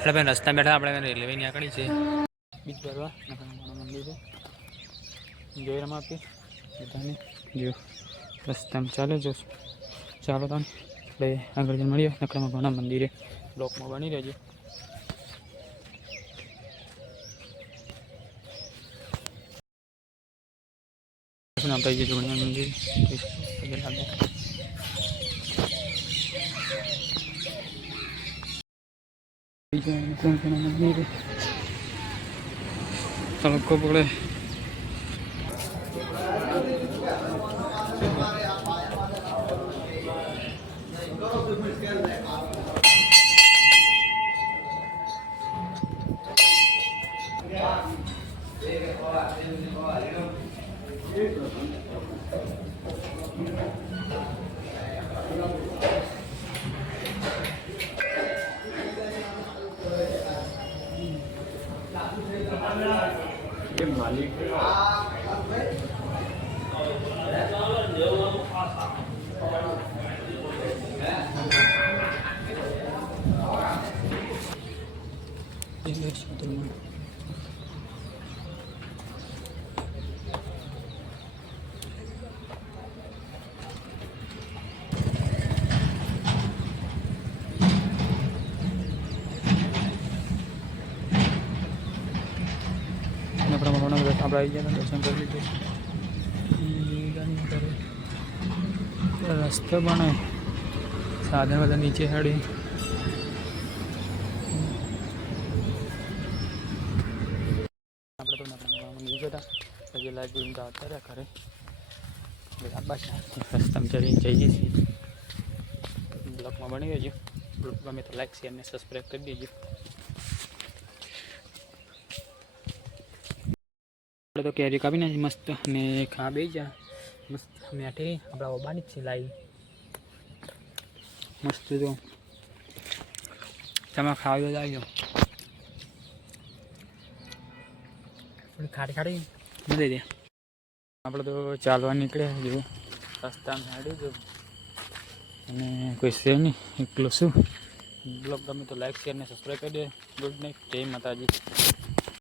આપણે રસ્તા બેઠા આપણે રેલવે ની આકડી છે બીજ ભરવા મંદિર છે જોઈ રમા આપી બધાને જો રસ્તામાં ચાલે જો ચાલો તમે આપણે આગળ જઈને મળીએ નકડામાં ઘણા મંદિરે બ્લોકમાં બની રહેજો. આપણે જે જોડિયા મંદિર મંદિર તડકો પડે માલિક આપણે આવી ગયા દર્શન કરી લીધું રસ્તો બને સાધન બધા નીચે હેડી આપણે તો નીચે હતા પછી લાઈટ બી આવતા રહ્યા ઘરે રસ્તામાં ચડી જઈએ છીએ બ્લોગમાં બની ગયો બ્લોગ ગમે તો લાઈક શેર ને સબસ્ક્રાઈબ કરી દેજો. આપણે તો કેરી કાપીને મસ્ત અને ખા બે જા મસ્ત મેઠી આપણા ઓબાની જ છે લાવી મસ્ત જો તમે ખાવી લાવી જાઓ થોડી ખાટી ખાટી દઈ દે. આપણે તો ચાલવા નીકળ્યા જો રસ્તામાં હાડી જો અને કોઈ છે નહીં એકલો શું બ્લોગ ગમે તો લાઈક શેર ને સબસ્ક્રાઈબ કરી દે. ગુડ નાઇટ, જય માતાજી.